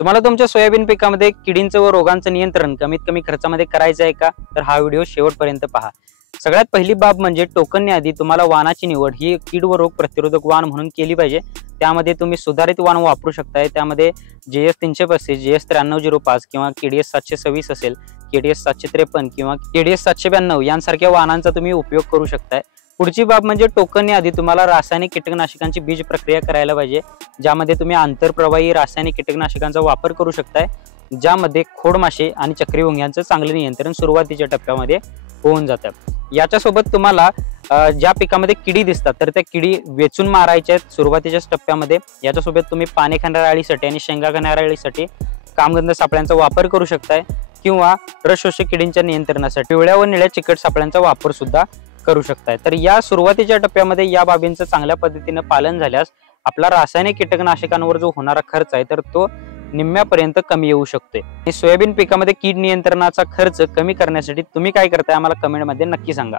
तुम्हाला तुमच्या सोयाबीन पिकामध्ये किडींचं व रोगांचं नियंत्रण कमीत कमी खर्चामध्ये करायचं आहे का? तर हा व्हिडिओ शेवटपर्यंत पहा. सगळ्यात पहिली बाब म्हणजे टोकनने तुम्हाला वाणाची निवड ही कीड व रोग प्रतिरोधक वाण म्हणून केली पाहिजे. त्यामध्ये तुम्ही सुधारित वाण वापरू शकताय. त्यामध्ये JS 335, JS 9305 किंवा KDS 726 असेल, KDS 753 किंवा KDS 792 यांसारख्या वाणांचा तुम्ही उपयोग करू शकताय. पुढची बाब म्हणजे टोकनने तुम्हाला रासायनिक कीटकनाशकांची बीज प्रक्रिया करायला पाहिजे, ज्यामध्ये तुम्ही आंतरप्रवाही रासायनिक कीटकनाशकांचा वापर करू शकताय, ज्यामध्ये खोडमाशी आणि चक्रीभुंग्यांचं चांगले नियंत्रण सुरुवातीच्या टप्प्यामध्ये होऊन जातं. याच्यासोबत तुम्हाला ज्या पिकामध्ये किडी दिसतात तर त्या किडी वेचून मारायच्या आहेत सुरुवातीच्या टप्प्यामध्ये. याच्यासोबत तुम्ही पाने खाणाऱ्या अळीसाठी आणि शेंगा खाणाऱ्या अळीसाठी कामगंध सापळ्यांचा वापर करू शकताय किंवा रस शोषक किडींच्या नियंत्रणासाठी पिवळ्या व निळ्या चिकट सापळ्यांचा वापर सुद्धा करू शकताय. तर या सुरुवातीच्या टप्प्यामध्ये या बाबींचं चांगल्या पद्धतीने पालन झाल्यास आपला रासायनिक कीटकनाशकांवर जो होणारा खर्च आहे तर तो निम्म्यापर्यंत कमी येऊ शकतोय. सोयाबीन पिकामध्ये कीड नियंत्रणाचा खर्च कमी करण्यासाठी तुम्ही काय करताय आम्हाला कमेंटमध्ये नक्की सांगा.